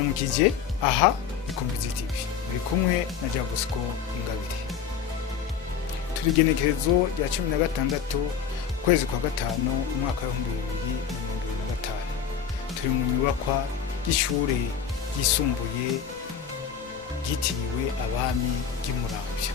ndabaramukije aha ikumbizi TV muri kumwe na Jabusco Ingabire. Turigenekerezo rya 16 kwezi kwa gatano umwaka wa 2025. Turi mu nyubakwa y'ishure yisumbuye gitiriwe abami gimuravya.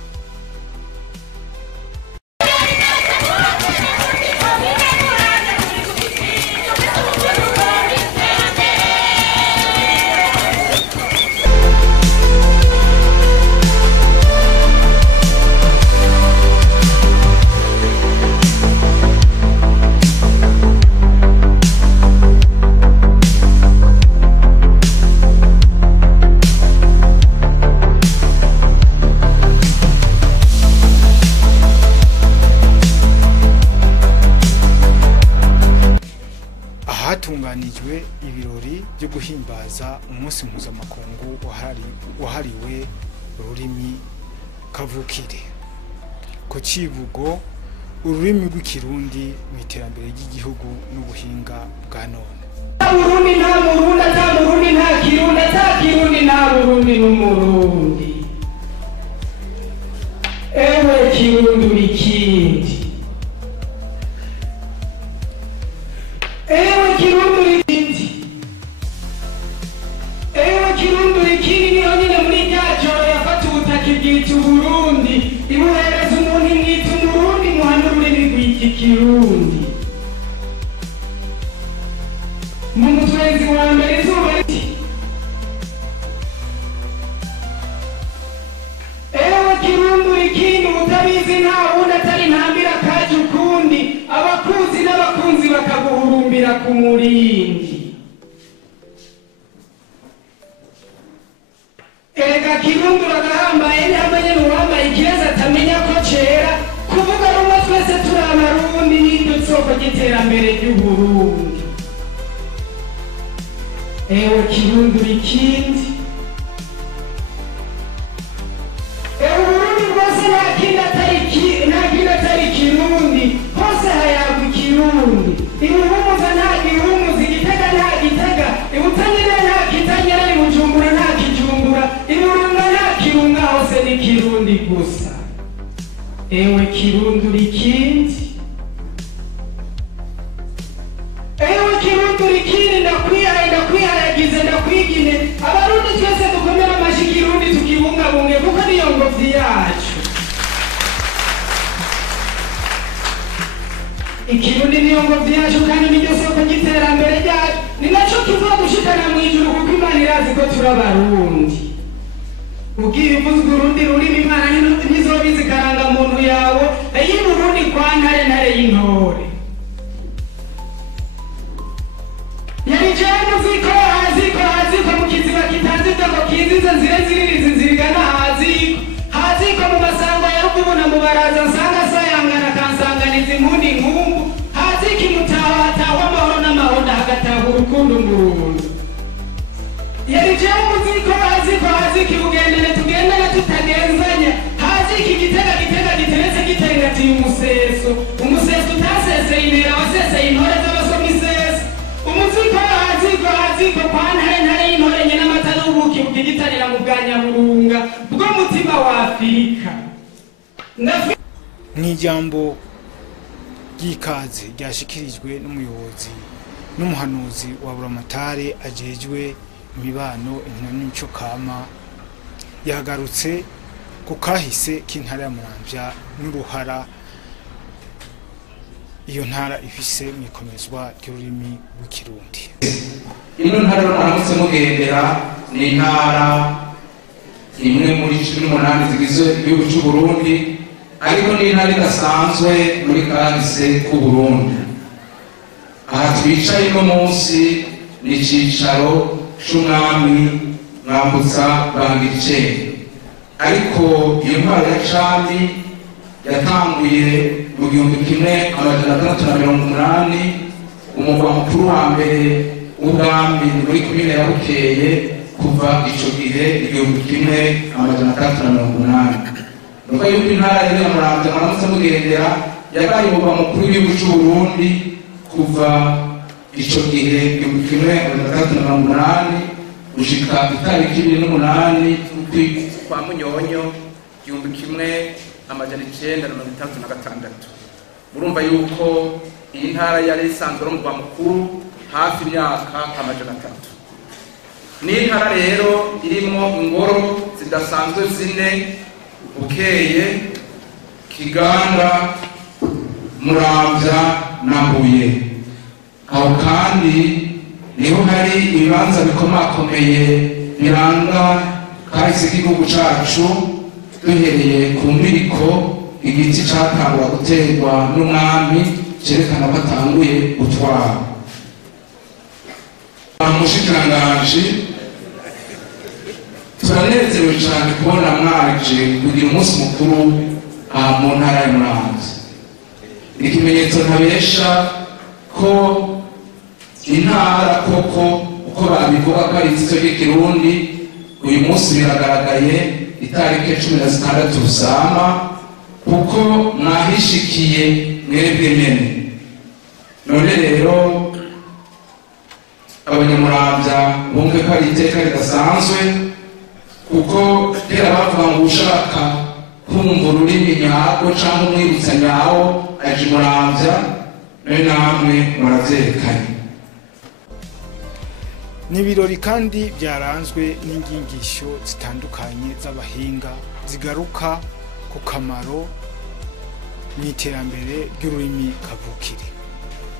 Hatunganijwe ibirori byo guhimbaza umunsi mpuzamakungu wahariwe ururimi kavukire ku Civugo ururimi rw'ikirundi mu iterambere ry'igihugu n'ubuhinga bwa none. Burundi nta Murundi, ata Burundi nta Kirundi, ata Kirundi nta Burundi n'Umurundi. Ewe Kirundi urikindi, ewe Kirundi urikindi, ewe Kirundi urikindi niho nyine muri ryajoro yafata ubutaka bwita Uburundi ibuhereza umuntu imwita Umurundi muhana ururimi rw'iki Kirundi. Mu mutwezi wa mbere izuba riti ewe Kirundi urikindi utabizi nta wundi atari ntambira kaje ukundi abakuzi n'abakunzi bakaguhurumbira ku murindi. Erega Kirundi uragahambaye ntamenye n'uwambaye ikirezi atamenya ko cera kuvuga rumwe twese turi Abarundi n'iryo soko ry'iterambere ry'Uburundi. Ewe Kirundi urikindi, ewe Burundi bwose nta kindi atari Kirundi, hose hayaga Ikirundi. Ibuhumuza nta gihumuza, Igitega nta Gitega, Ibutanyerera nta Kitanyera, Ibujumbura nta Kijumbura, Iburunga nta Kirunga, hose ni Kirundi gusa. Ewe Kirundi urikindi, ewe Kirundi urikindi ndakwihayagize ndakwigine Abarundi twese dukomera amashi Kirundi tukibungabunge kuko niyo ngobyi yacu. Ikirundi niyo ngobyi yacu kandi niryo soko ry'iterambere ryacu, ni naco kizodushikana mw'ijuru kuko Imana irazi ko turi Abarundi. Ubwira ivuzwe urundi rurimi Imana ntizobizi karangamuntu yawe y'Uburundi kwa ntare y'intore. Haziko mu kiziba kitanzika ngo kizize nzire ziririzi nzirigana haziko mu masango ya Ruvubu na mu Baraza nsanga sayangana kansanganiza impundi nkungu haziko imutaho hataho amahoro n'amahonda hagataha urukundo ngurundu. Haziko ibugendere tugendere tutagenzanya haziko Igitega giteretse gitengatiye umuseso utaseseye intera waseseye intore z'abasomyi iseso. Haziko kwa ntare y'intore nyene amata n'ubuki bugigitanira mu bwa Nyaburunga bwo mutima wa Afurika. N'ijambo ry'ikaze ryashikirijwe n'umuyobozi n'umuhanuzi wa Buramatare ajejwe imibano n'imico kama, yagarutse ku kahise k'intara ya Muramvya n'uruhara iyo ntara ifise mwikomezwa ry'ururimi rw'ikirundi. Ino ntara muramutse mugendera ni intara imwe muri 18 zigize igihugu cy'u Burundi, ariko ni intara idasanzwe muri kahise k'u Burundi. Aha twicaye no munsi ni icicaro c'umwami Mwambutsa Bangiricenge, ariko iyo ntwaro ya Cami yatanguye mu 1680 umugwa mukuru wa mbere w'ubwami muri komine ya Bukeye kuva ico gihe 1680. Nuko yuko intara ya Muramvya muramutse mugendera yabaye umugwa mukuru w'igihugu cy'u Burundi kuva ico gihe 1680 gushika itariki 28 kwa Munyonyo 1936. Murumva yuko iyi ntara yari isanzwe mu mukuru hafi imyaka 300. Ni intara rero irimo ingoro zidasanzwe zine: Bukeye, Kiganda, Muramvya na Mbuye. Aho kandi niho hari ibibanza bikomakomeye biranga kahise k'igihugu cacu, duhereye ku mbiriko igiti catangura guterwa n'umwami cerekana ko atanguye gutwara. Umushikiranganji, turanezerewe cyane kubona mwaje kugira umunsi mukuru mu ntara ya Muramvya. Ikimenyetso ntabesha ko intara koko uko babivuga ko ari izito ry'ikirundi, uyu munsi biragaragaye itariki 16 Rusama, kuko mwahishikiye mwebwe nyene. None rero abanyamuramvya bumve ko ari iteka ridasanzwe, kuko kera bavuga ngo ushaka kumva ururimi nyarwo cyangwa umwibutsa nyawo aje Muramvya, none namwe muravyerekanye. N'ibirori kandi byaranzwe n'ingingisho zitandukanye z'abahinga zigaruka ku kamaro n'iterambere ry'ururimi kavukire.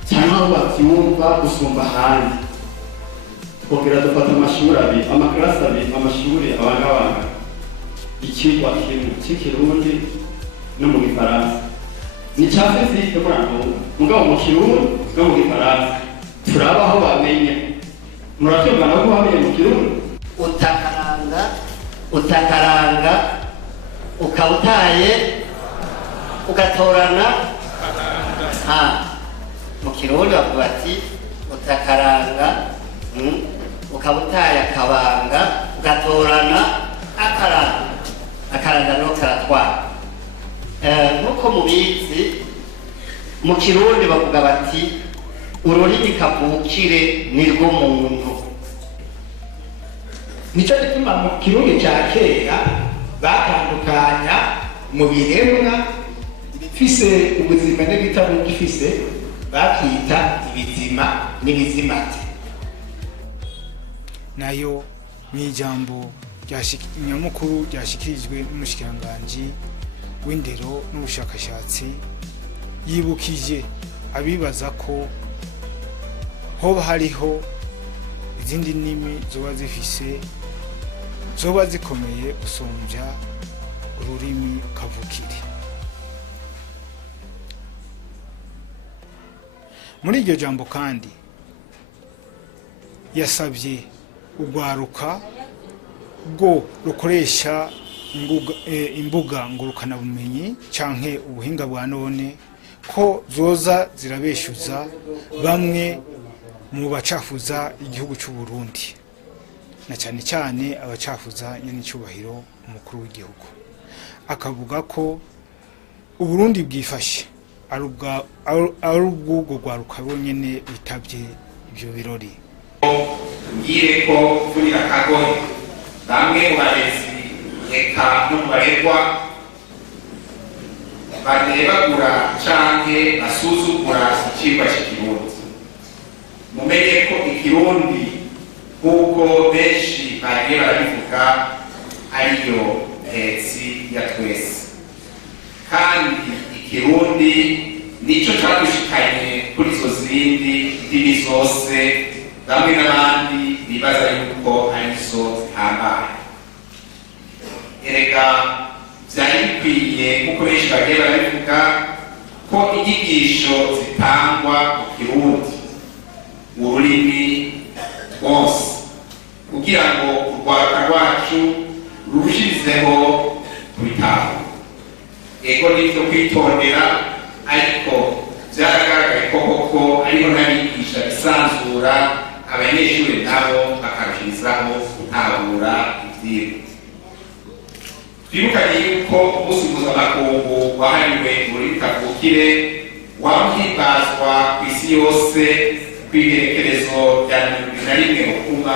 Cyangwa bavyumva gusumba ahandi. Twongera dufata amashuri abiri, amaklasi abiri, amashuri abangabanga, ikigwa kimwe cy'ikirundi no mu gifaransa. Ni cyane zite murantunga mugabo mu kirundi no mu gifaransa turabaho bamenye. Muravyumva nabo bamenye mu kirundi. Utakaranga ukawutaye ugatorana mu kirundi bavuga ati utakaranga ukawutaye akabanga ugatorana akaranga no karatwara. Nkuko mubizi mu kirundi bavuga bati ururimi kavukire nirwo muntu. Nico gituma mu kirundi ca kera batandukanya mu biremwa bifise ubuzima n'ibitagifise, bakita ibizima n'ibizimate. Nayo n'ijambo nyamukuru ryashikirijwe n'umushikiranganji w'indero n'ubushakashatsi, yibukije abibaza ko hoba hariho izindi ndimi zoba zikomeye gusumbya ururimi kavukire. Muri iryo jambo kandi yasabye urwaruka bwo rukoresha imbuga ngurukanabumenyi canke ubuhinga bwa none ko zoza zirabeshuza bamwe mu bacafuza igihugu cy'u Burundi, na cyane cyane abacafuza nyenicubahiro umukuru w'igihugu. Akavuga ko Uburundi bwifashe ari ubwo rwaruka bonyene bitabye ibyo birori. Ngire ko kurira kagoye bamwe mu barezi eka no mu baregwa banebagura canke basuzugura ikigwa cy'ikirundi. Mumenye ko ikirundi nk'uko benshi bagiye barabivuga ariyo ntezi ya twese, kandi ikirundi nico cadushikanye kuri izo zindi ndimi zose bamwe n'abandi bibaza yuko arizo zihambaye. Erega vyari bikwiye nk'uko benshi bagiye barabivuga ko inyigisho zitangwa mu kirundi mu rurimi rwose kugira ngo urwaruka rwacu rurushirizeho kubitahura. Ego nivyo kwitondera, ariko vyaragaragaye ko koko ariho n'abigisha bisanzura, abanyeshuri nabo bakarushirizaho gutahura ivyigwa. Twibukanye yuko umunsi mpuzamakungu wahariwe ururimi kavukire wahimbazwa kw'isi yose kw'igerekerezo rya na rimwe ukumva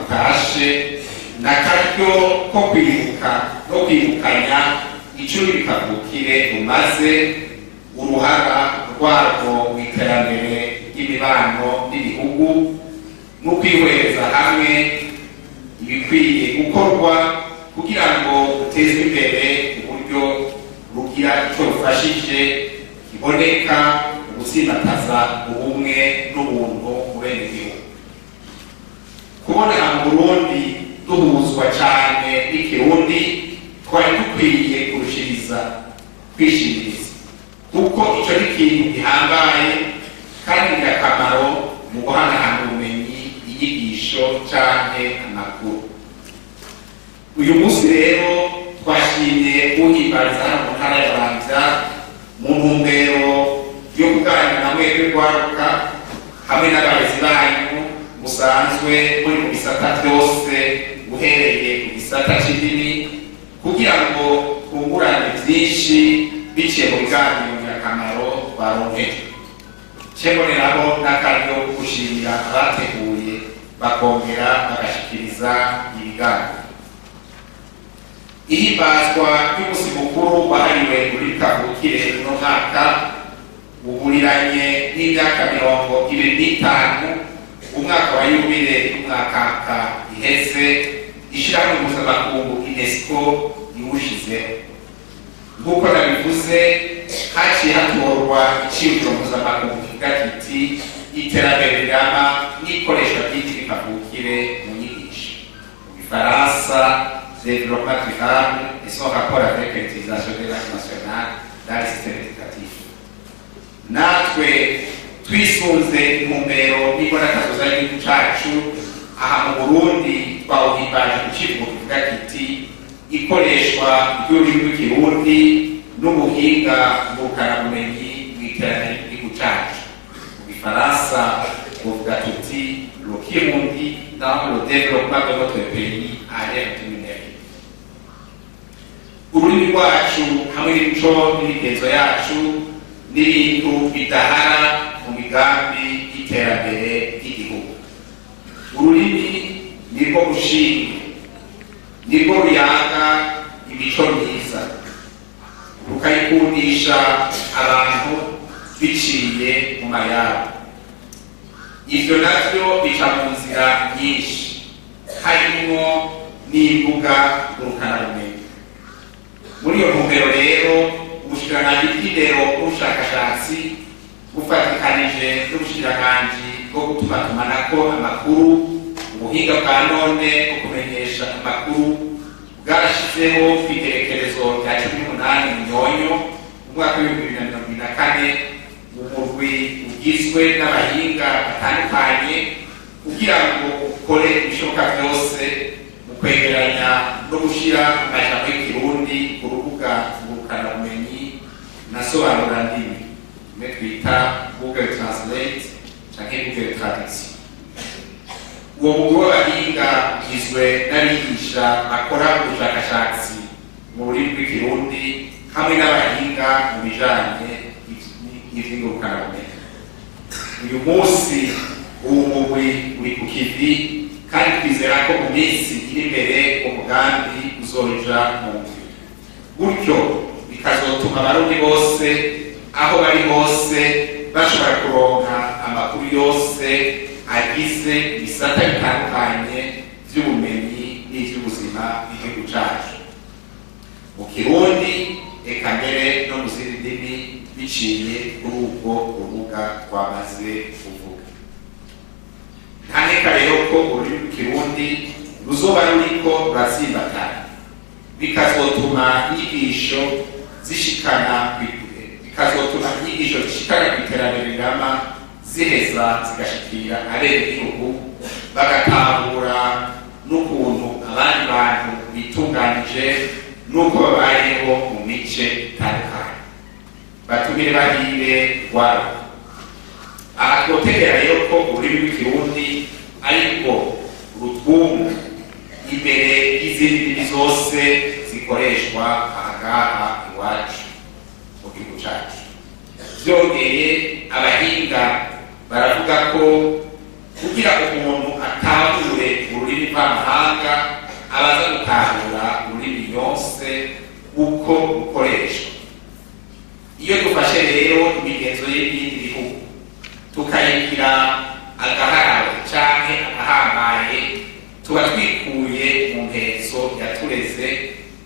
utashe n'akaryo ko kwibuka no kwibukanya icumi bikavukire umaze uruhara rwarwo mu iterambere ry'imibano n'ibihugu no kwihwereza hamwe ibikwiye gukorwa kugira ngo utezwe imbere uburyo rugira icyo rufashije kiboneka gusimbataza ubumwe n'ubuntu mu bene gihugu. Kubona mu Burundi duhuzwa cyane n'ikirundi twari dukwiye kurushiriza kwishimiriza kuko icyo ni ikintu gihambaye kandi ngirakamaro mu guhanahana ubumenyi, inyigisho cyane amakuru. Uyu munsi rero twashimye guhimbariza hano mu ntara ya Bubanza mu ntumbero yo kuganira na mwebwe rwaruka hamwe n'abarezi banyu musanzwe muri mu bisata byose uhereye ku gisata cy'indimi kugira ngo twungurane byinshi biciye mu biganiro ngirakamaro baronkeje. Cyemoneraho n'akaryo ko gushimira abateguye bakongera bagashikiriza ibiganiro. Ihimbazwa ry'umunsi mukuru wahariwe muri kavukire uno mwaka uhuriranye n'imyaka 25 umwaka wa yubile y'umwaka iheze ishirahamwe mpuzamakungu UNESCO iwushizeho. Nk'uko nabivuze haciye hatorwa iciyumviro mpuzamakungu kivuga kiti iterambere rirama n'ikoreshwa ry'indimi kavukire mu nyigisho, mu Gifaransa développement durable et son rapport avec l'utilisation des langues nationales dans le système éducatif. Natwe twisunze intumbero n'ibonakazoza y'igihugu cacu aha mu Burundi twawuhimbaje ku kivugo kivuga kiti ikoreshwa ry'ururimi rw'ikirundi n'ubuhinga ngurukanabumenyi mu iterambere ry'igihugu cacu. Mu Gifaransa tuvuga tuti le kirundi dans le développement de notre pays à l'ère du numérique. Ururimi rwacu hamwe n'imico n'imigenzo yacu n'ibintu bidahara mu migambi y'iterambere ry'igihugu. Ururimi nirwo rushinge, nirwo ruyanga imico myiza, rukayikundisha abantu biciye mu mayabo. Ivyo navyo bica mu nzira nyinshi harimo n'imbuga ngurukanabumenyi. Muri iyo ntumbero rero ubushikiranganji bw'indero n'ubushakashatsi bufatikanije n'ubushikiranganji bwo gutumatumanako amakuru, ubuhinga bwa none bwo kumenyesha amakuru bwarashizeho kw'igerekerezo rya 18 Munyonyo mu mwaka w'2024 umurwi ugizwe n'abahinga batandukanye kugira ngo ukore ibishoboka byose mu kwegeranya no gushyira amajambo y'ikirundi ku rubuga ngurukanabumenyi na sobanurandimi imwe twita Google Translate canke Google Traduction. Uwo mugwi w'abahinga ugizwe n'abigisha bakora ubushakashatsi mu rurimi rw'ikirundi hamwe n'abahinga mu bijanye n'ivy'ingurukanabumenyi. Uyu munsi uwo mugwi uri ku kivi kandi twizera ko mu minsi iri imbere umugambi uzoja mu ngiro, gutyo bikazotuma abarundi bose aho bari hose bashobora kuronka amakuru yose agize ibisata bitandukanye by'ubumenyi n'iby'ubuzima bw'igihugu cacu mu Kirundi eka mbere no mu zindi ndimi biciye kuri ubwo rubuga twamaze kuvuga. Ntaneka rero ko ururimi rw'ikirundi ruzoba ruriko ruratsimbatana bikazotuma inyigisho zishikana kw'iterambere rirama ziheza zigashikira abenegihugu bagatahura n'ukuntu abandi bantu bitunganije n'uko babayeho mu mice itandukanye. Batumire bahire rwabo. Aha twotegera rero ko ururimi rw'ikirundi ariko rutwumva imbere y'izindi ndimi zose zikoreshwa ahangaha iwacu mu gihugu cacu. Byongeye abahinga baravuga ko kugira umuntu atahure ururimi mvamahanga abaza gutahura ururimi yose uko rukoreshwa. Iyo dufashe rero imigenzo y'ibindi bihugu tukayigira agaharawe canke agahambaye, tuba twikuye mu mpezo yatureze,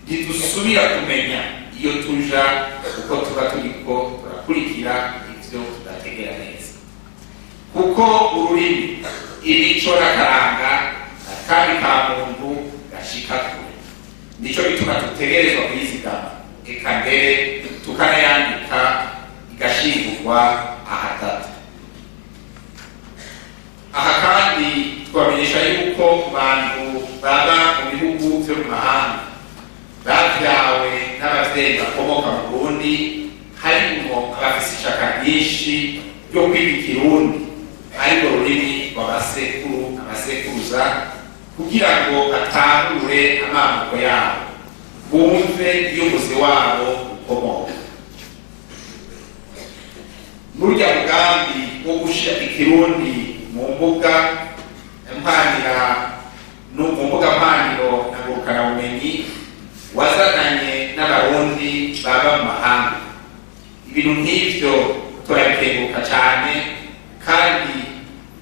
ntidusubira kumenya iyo tuja kuko tuba turiko turakurikira ivyo tudategera neza. Kuko ururimi imico n'akaranga akandi ka muntu gashika kure, nico bituma dutegerezwa kwizigama, eka mbere tukanayandika igashingurwa ahatatu. Aha kandi twamenyesha yuko abantu baba mu bihugu vyo mu mahanga bavyawe n'abavyeyi bakomoka mu Burundi harimwo abafise ishaka ryinshi ryo kwiga Ikirundi ariko rurimi rw'abasekuru abasekuruza, kugira ngo atahure amamuko yabo, bumve iyo umuzi wabo ukomoka. Murya mugambi wo gushira Ikirundi mu mbuga mpaniro na ngurukanabumenyi wazananye n'abarundi baba mu mahanga. Ibintu nk'ivyo turabikenguruka cyane kandi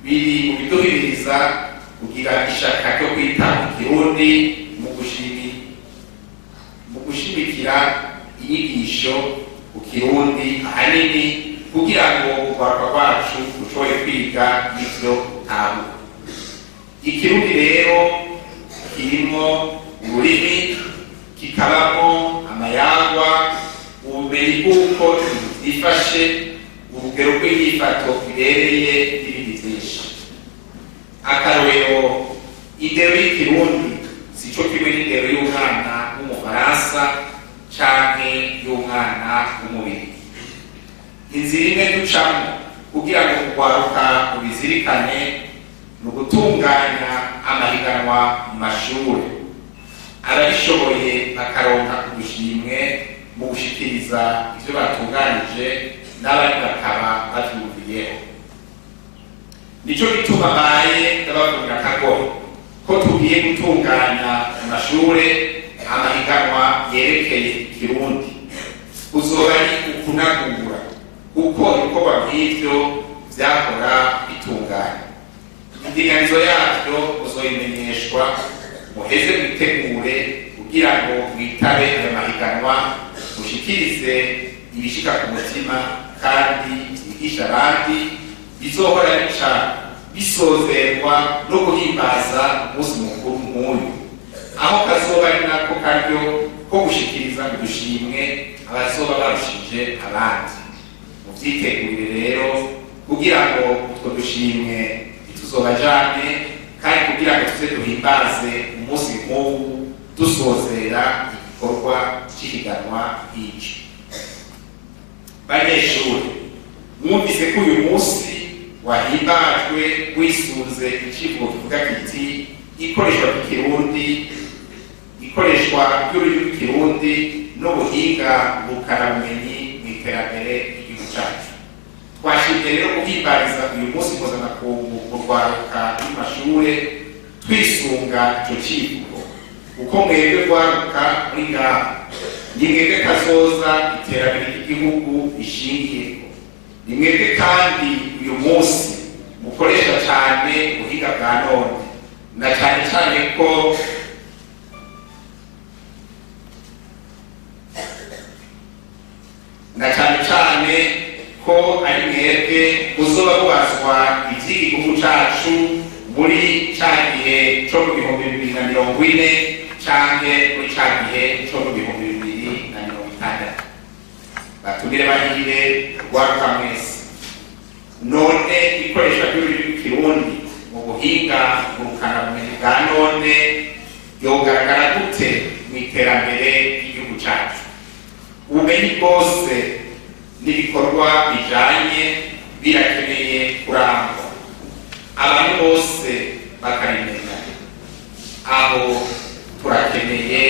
biri mu biduhimiriza kugira ishaka ryo kwita Ikirundi mu gushimikira inyigisho ku Kirundi ahanini, kugira ngo urwaruka rwacu rushobore kwiga ivyo utahuye. Ikirundi rero kirimo ururimi, kikabamo amayagwa, ubumenyi bw'uko byifashe, urugero rw'inyifato bibereye n'ibindi byinshi. Akarorero, indero y'Ikirundi sico kimwe n'indero y'umwana w'umufaransa canke y'umwana w'umubiri. Inzira imwe ducamo kugira ngo urwaruka rubizirikane ni ugutunganya amahiganwa mu mashuri. Ababishoboye bakaronka ubushimwe mu gushikiriza ivyo batunganije, n'abandi bakaba bavyumviyeho. Nico gituma baye ndabavunira akagoro ko tugiye gutunganya mu mashure amahiganwa yerekeye Ikirundi. Uzoba ari ukunagura kuko ibikorwa nk'ivyo vyakora bitunganya. Indinganizo yavyo uzoyimenyeshwa, muheze mwitegure kugira ngo mwitabe ayo mahiganwa, mushikirize ibishika ku mutima kandi bigisha abandi, bizohora bica bisozerwa no guhimbaza umunsi mukuru nk'uyu, aho kazoba ari nako karyo ko gushikiriza udushimwe abazoba barushije abandi. Muvyitegurire rero kugira ngo utwo dushimwe bituzobajane, kandi kugira ngo tuze duhimbaze umunsi nk'uwu dusozera igikorwa c'ihiganwa nk'iki. Banyeshuri, mwumvise ko uyu munsi wahimbajwe wisunze icivugo kivuga kiti ikoreshwa ry'Ikirundi, ikoreshwa ry'ururimi rw'Ikirundi n'ubuhinga ngurukanabumenyi mu iterambere ry'igihugu cacu. Twashimye rero guhimbariza uyu munsi mpuzamakungu urwaruka rw'amashure twisunga ico civugo, kuko mwebwe rwaruka muri ngaha ni mwebwe kazoza iterambere ry'igihugu ishingiyeko. Ni mwebwe kandi uyu munsi mukoresha cyane ubuhinga bwa none, na cyane cyane ko ari mwebwe muzoba mubazwa ivy'igihugu cacu muri ca gihe co mu 2040 canke muri ca gihe co mu 2060. Batumire bahire rwaruka mwese. None ikoreshwa ry'ururimi rw'Ikirundi mu buhinga ngurukanabumenyi bwa none yogaragara gute mu iterambere ry'igihugu cacu? Ubumenyi bwose n'ibikorwa bijanye birakeneye kurangwa, abantu bose bakarimenya. Aho turakeneye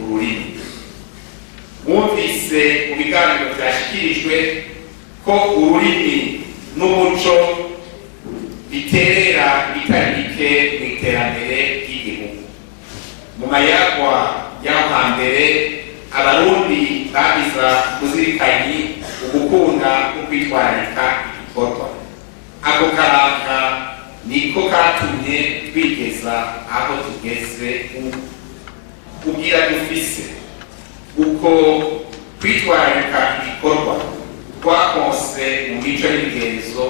ururimi. Mwumvise mu biganiro vyashikirijwe ko ururimi n'umuco biterera mu mayagwa y'aho hambere abarundi babiza kuzirikanyi ugukunda no kwitwararika igikorwa. Ako karanga niko katumye twigeza aho tugeze kugira dufise uko kwitwararika igikorwa twakonse mu mico n'imigenzo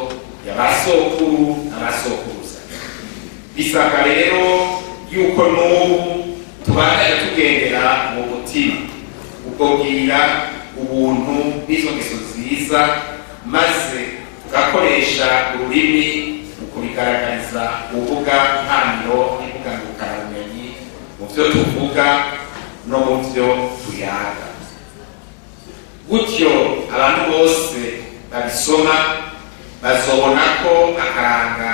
y'abasokuru n'abasokuruza. Bisabwa rero yuko n'ubu tubandanya tugendera mu mutima ukubwira ubuntu n'izo ngeso nziza, maze tugakoresha ururimi mu kubigaragariza uvuga mpano n'imbuga ngurukanabumenyi mu byo tuvuga no mu byo tuyaga. Gutyo abantu bose babisoma bazobona ko akaranga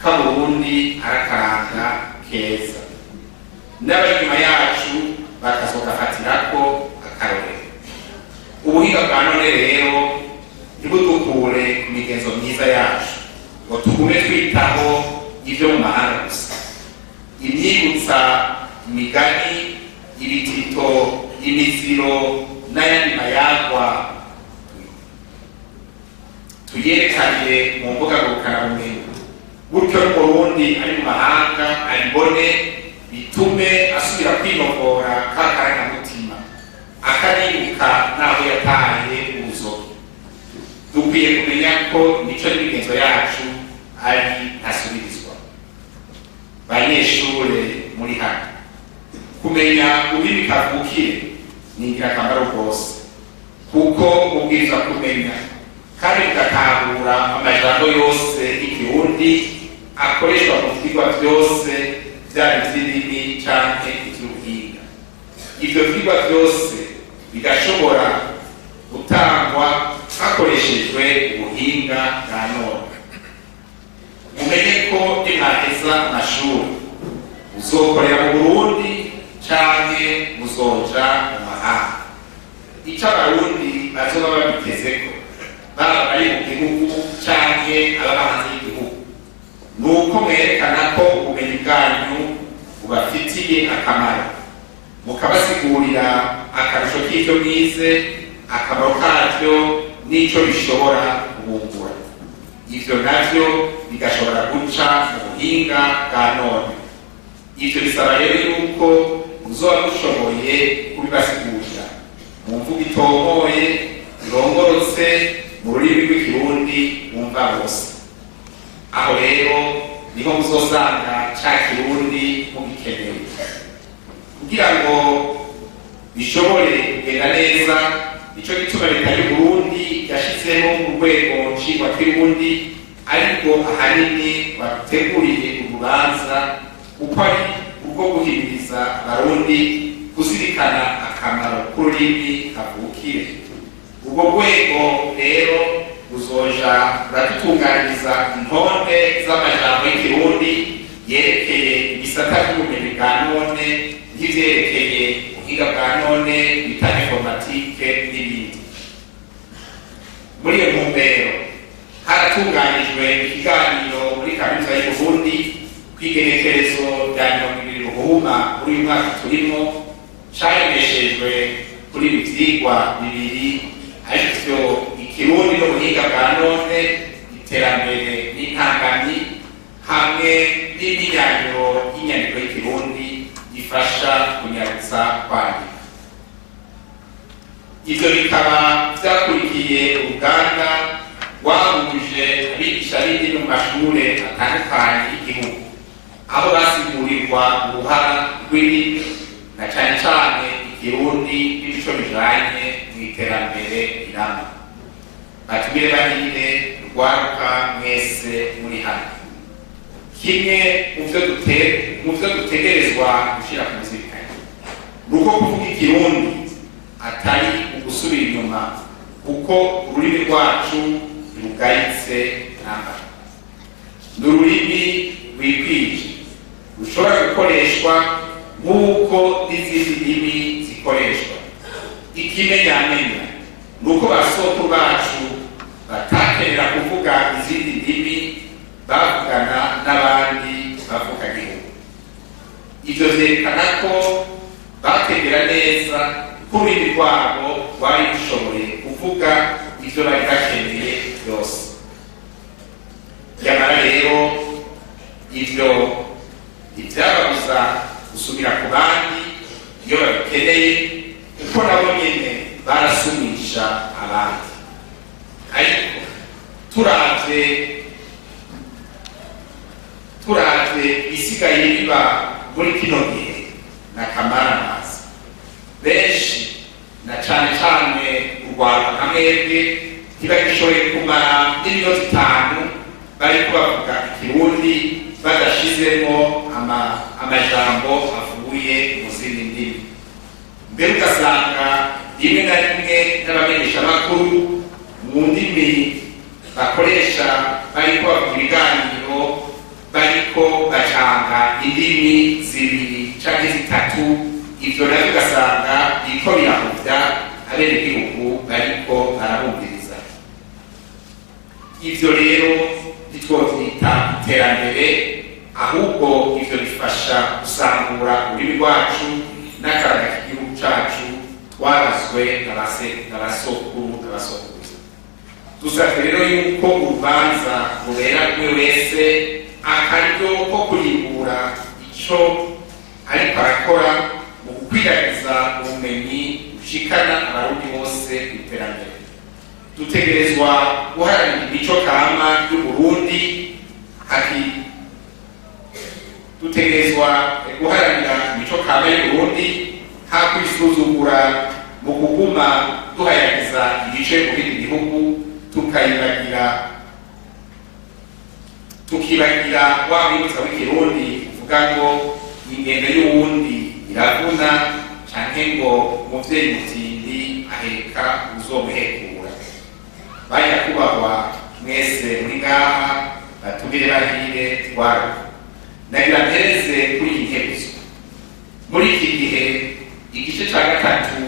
k'Abarundi ari akaranga keza, n'abanyuma yacu bakazogafatirako akarorero. Ubuhinga bwa none rero ntibudukure ku migenzo myiza yacu ngo tugume twitaho ibyo mu mahanga gusa. Imyibutsa, imigani, ibitito, imiziro n'ayandi mayagwa tuyerekane mu mbuga ngurukanabumenyi, gutyo n'Umurundi ari mu mahanga aribone, bitume asubira kwinogora ka karangamutima akaribuka n'aho yataye ubuzo. Dukwiye kumenya ko imico n'imigenzo yacu ari ntasubirizwa. Banyeshure muri hano, kumenya ururimi kavukire ni ingirakamaro rwose, kuko ubwirizwa kumenya kandi ugatahura amajambo yose y'ikirundi akoreshwa mu vyigwa vyose vyaba ivy'indimi canke ivy'ubuhinga. Ivyo vyigwa vyose bigashobora gutangwa hakoreshejwe ubuhinga bwa none. Mumenye ko nimwaheza amashuri muzokorera mu Burundi canke muzoja mu mahanga. Ico Abarundi bazoba babitezeko, baba bari mu gihugu canke ababa hanze y'igihugu, nuko mwerekana ko ubumenyi bwanyu bubafitiye akamaro, mukabasigurira akarusho k'ivyo mwize, akamaro kavyo n'ico bishobora kubungura. Ivyo navyo bigashobora guca mu buhinga bwa none. Ivyo bisaba rero yuko muzoba mushoboye kubibasigurira mu mvugo itomoye, irongorotse, mu rurimi rw'ikirundi bumva bose. Aho rero niho muzosanga ca kirundi mugikenewe. Kugira ngo bishobore kugenda neza, ico gituma leta y'Uburundi yashizeho mu rwego nshingwakirundi, ariko ahanini bateguriye urubanza uko ari ubwo guhimiriza Abarundi kuzirikana akamaro k'ururimi kavukire. Ubwo rwego rero ruzoja ruradutunganiriza intonde z'amajambo y'ikirundi yerekeye ibisata by'ubumenyi bwa none nk'ivyerekeye ubuhinga bwa none bita informatike n'ibindi. Muri iyo ntumbero haratunganijwe ikiganiro muri kaminuza y'Uburundi kw'igenekerezo rya 20 Ruhuma muri uyu mwaka turimo, caremeshejwe kuri ibi vyigwa bibiri, arivyo ikirundi n'ubuhinga bwa none, iterambere n'intangamyi, hamwe n'imyinyanyuro y'inyandiko y'ikirundi ifasha kunyarutsa kwandika. Ivyo bikaba vyakurikiye uruganda rwahuje abigisha b'indimi mu mashure atandukanye y'igihugu, aho basigurirwa uruhara rw'indimi na cane cane ikirundi n'ico bijanye mw'iterambere rirama. Batubwire bahire rwaruka mwese muri hano, kimwe mu vyo dutegerezwa gushira ku muzirikanye nuko kuvuga ikirundi atari ugusubira inyuma, kuko ururimi rwacu rugayitse namba. Ni ururimi rwikwije rushobora gukoreshwa nk'uko n'izindi ndimi zikoreshwa. Ikimenyamenya nuko basokuru bacu batakenera kuvuga izindi ndimi, bavugana n'abandi bavuga igihugu. ivyo vyerekana ko bategera neza ko ururimi rwabo rwari rushoboye kuvuga ivyo bari bakeneye byose. Nyamara rero ivyo ivyababuza gusubira ku bandi iyo babikeneye, kuko nabo nyene barasumisha abandi. Ariko turavye isigaye biba muri kino gihe na kamaramazi benshi, na cane cane urwanda nka mwebwe ntibagishoboye kumara n'iminota 5 bariko bavuga ikirundi badashizemo amajambo avuye mu zindi ndimi. Mbere ugasanga rimwe na rimwe n'abamenyeshamakuru mu ndimi bakoresha bariko bavuga ibiganiro bariko bacanga indimi 2 canke 3, ivyo navyo ugasanga biriko birahuvya abenegihugu bariko barabumviriza. Ivyo rero ntitwovyita iterambere, ahubwo ivyo bifasha gusangura ururimi rwacu n'akaranga k'igihugu cacu twarazwe n'abasokuru n'abasokuruza. Dusabye rero yuko urubanza rubera buri wese akaryo ko kurimbura ico ariko arakora mu gukwiragiza ubumenyi bushikana abarundi bose iterambere. Dutegerezwa guharanira imico kama y'Uburundi, hakwisuzugura mu kuguma duhayagiza igice mu bindi bihugu, tukibagira wa mwibutsa w'ikirundi uvuga ngo ingendo y'uwundi iravuna, canke ngo umuvyeyi mutindi aheka uzomuhekura. Bajya kubahwa mwese muri ngaha, batumire bahire twaro. Nagira mpereze kuri iyi ntebuzo. Muri iki gihe igice ca gatatu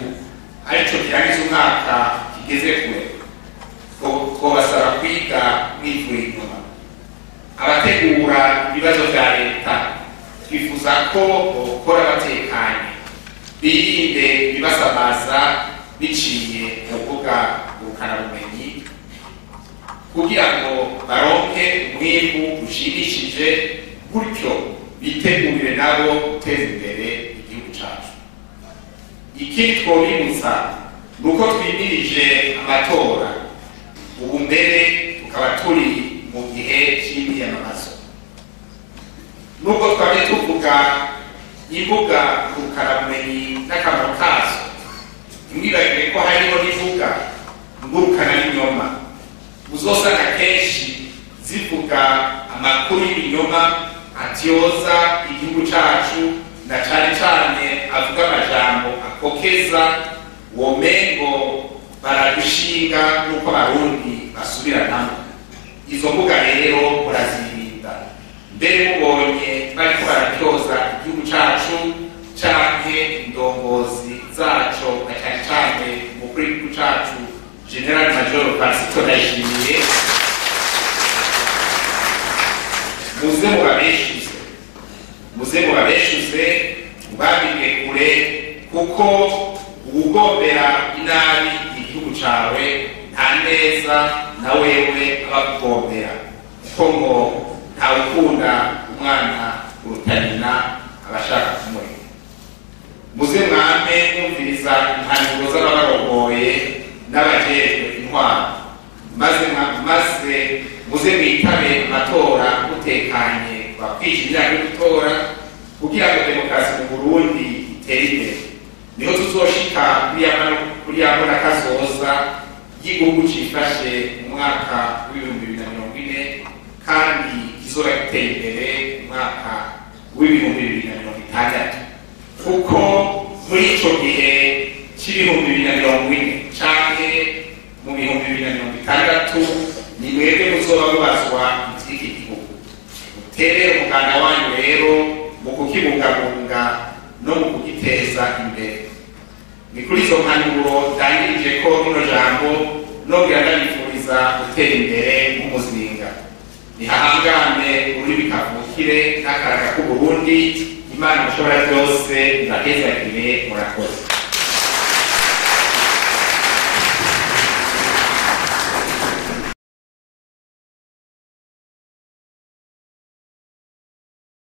arico kirangiza umwaka kigeze kure, ko basaba kwiga mwivuye inyuma. Abategura ibibazo vya leta twifuza ko bokora batekanye, birinde ibibasamaza biciye mu mbuga ngurukanabumenyi, kugira ngo baronke umwimbu ushimishije, gutyo bitegurire nabo guteza imbere igihugu cacu. Ikindi twobibutsa nuko twimirije amatora, ubu mbere tukaba turi mu gihe c'imyiyamamazo. Nubwo twari tuvuga imbuga ngurukanabumenyi n'akamaro kazo, ntimwibagire ko hariho n'imbuga ngurukanabinyoma uzosanga kenshi zivuga amakuru y'ibinyoma atyoza igihugu cacu, na cane cane avuga amajambo akokeza womengo baragushinga nuko abarundi basubiranamo. Izo mbuga rero murazirinda, mbere mubonye bariko baratyoza igihugu cacu canke indongozi zaco, na cane cane umukuru w'igihugu cacu General Major Pastor Ndayishimiye, muze mubabeshuze mubabige kure, kuko uwugombera inabi igihugu cawe nta neza na wewe abakugombera, kuko ngo ntawukunda umwana urutanina abashaka kumureka. Muze mwame mwumviriza impanuro z'ababarongoye n'abajejwe intwaro, maze muze mwitabe amatora mutekanye, bakwije imyaka yo gutora, kugira ngo demokarasi mu Burundi itere imbere. Niho tuzoshika kuri ya mbona kazoza y'igihugu cifashe mu mwaka w'2040, kandi kizoba giteye imbere mu mwaka w'2060, kuko muri ico gihe c'2040 canke mu 2060 ni mwebwe muzoba mubazwa ivy'iki gihugu. Mutere umuganda wanyu rero mu kukibungabunga no mu kugiteza imbere. Ni kuri izo mpanuro ndangirije ko rino jambo nongera ndabifuriza gutera imbere nk'umuzinga. Nihahangane ururimi kavukire n'akaranga k'Uburundi, imana mushobora byose ibahezagire murakoze.